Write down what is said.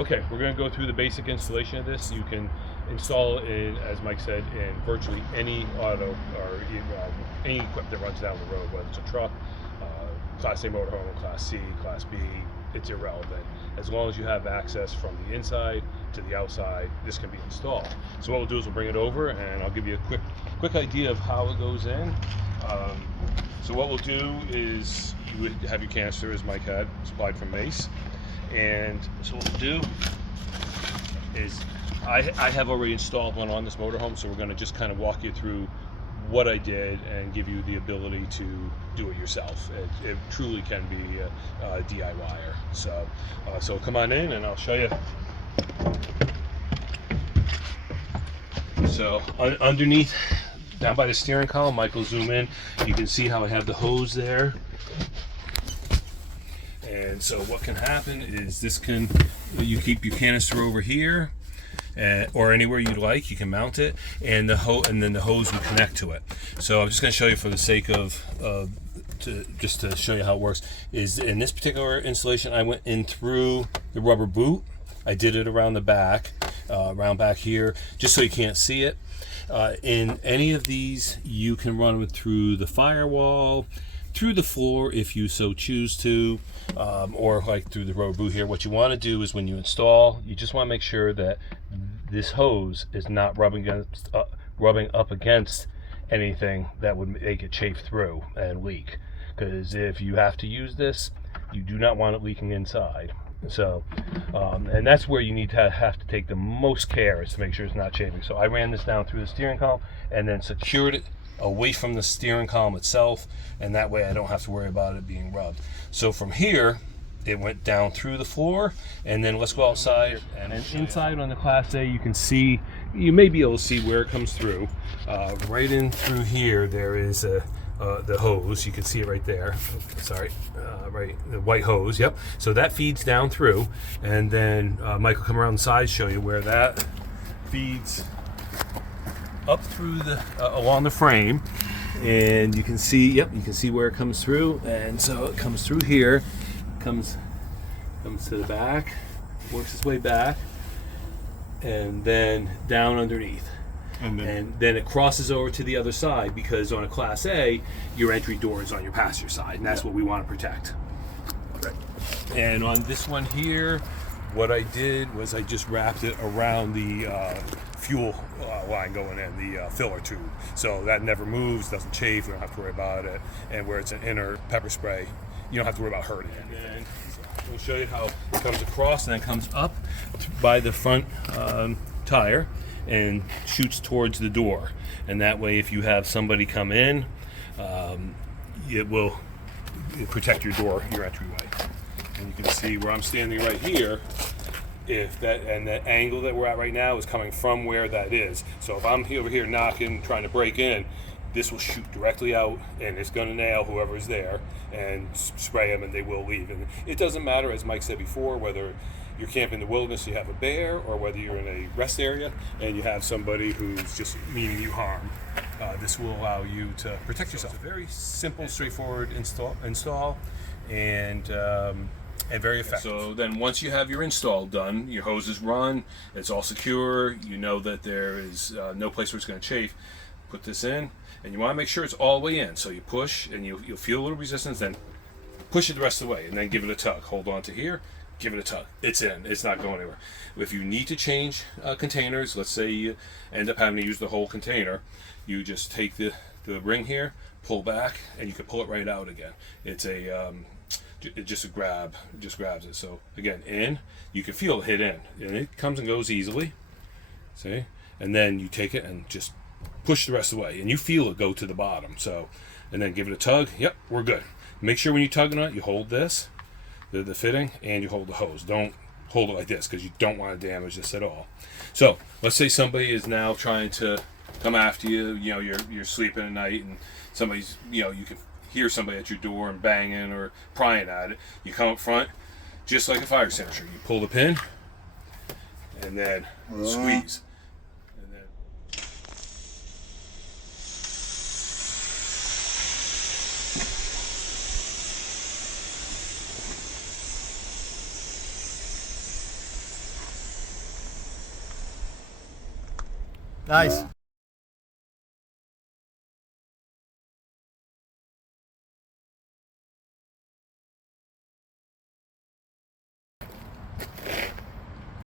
Okay, we're going to go through the basic installation of this. You can install it, as Mike said, in virtually any auto or any equipment that runs down the road, whether it's a truck, Class A motorhome, Class C, Class B, it's irrelevant. As long as you have access from the inside to the outside, this can be installed. So what we'll do is we'll bring it over and I'll give you a quick idea of how it goes in. So what we'll do is you would have your canister, as Mike had, supplied from Mace. And so what we'll do is I have already installed one on this motorhome, so we're going to just kind of walk you through what I did and give you the ability to do it yourself. It truly can be a DIYer. So come on in and I'll show you. So underneath, down by the steering column, Mike will zoom in. You can see how I have the hose there. And so what can happen is you keep your canister over here, or anywhere you'd like. You can mount it, and then the hose will connect to it. So I'm just going to show you for the sake of just to show you how it works. Is in this particular installation, I went in through the rubber boot. I did it around the back, around back here, just so you can't see it. In any of these, you can run it through the firewall, through the floor if you so choose to, or like through the rubber boot here. What you want to do is when you install, you just want to make sure that this hose is not rubbing up against anything that would make it chafe through and leak. Because if you have to use this, you do not want it leaking inside. So, and that's where you need to have to take the most care, is to make sure it's not chafing. So I ran this down through the steering column and then secured it away from the steering column itself, and that way I don't have to worry about it being rubbed. So from here, it went down through the floor, and then let's go outside. And inside on the Class A, you can see, you may be able to see where it comes through. Right in through here, there is the hose. You can see it right there. Sorry, right, the white hose. Yep. So that feeds down through, and then Mike will come around the side, show you where that feeds up through the along the frame, and you can see, yep, you can see where it comes through. And so it comes through here, comes to the back, works its way back, and then down underneath. And then it crosses over to the other side, because on a Class A, your entry door is on your passenger side, and that's what we want to protect. Right. And on this one here, what I did was I just wrapped it around the fuel line going in, the filler tube. So that never moves, doesn't chafe, you don't have to worry about it. And where it's an inner pepper spray, you don't have to worry about hurting it. And then we'll show you how it comes across and then comes up by the front tire and shoots towards the door. And that way, if you have somebody come in, it will protect your door, your entryway. And you can see where I'm standing right here, if that, and the angle that we're at right now is coming from where that is. So if I'm over here knocking, trying to break in, this will shoot directly out, and it's going to nail whoever's there and spray them, and they will leave. And it doesn't matter, as Mike said before, whether you're camping in the wilderness, you have a bear, or whether you're in a rest area and you have somebody who's just meaning you harm. This will allow you to protect yourself. It's a very simple, straightforward install, and very effective. So then once you have your install done, your hose is run, it's all secure, you know that there is no place where it's going to chafe, put this in, and you want to make sure it's all the way in. So you push, and you'll feel a little resistance, then push it the rest of the way, and then give it a tug. Hold on to here, give it a tug. It's in. It's not going anywhere. If you need to change containers, let's say you end up having to use the whole container, you just take the ring here, pull back, and you can pull it right out again. It's just grabs it. So again, in, you can feel it hit in, and it comes and goes easily. See? And then you take it and just push the rest of the way, and you feel it go to the bottom. So, and then give it a tug. Yep, we're good. Make sure when you tug on it, you hold this, the fitting, and you hold the hose. Don't hold it like this, because you don't want to damage this at all. So let's say somebody is now trying to come after you. You know, you're sleeping at night, and somebody's, you know, you can hear somebody at your door and banging or prying at it. You come up front, just like a fire extinguisher. You pull the pin, and then squeeze. And then Nice.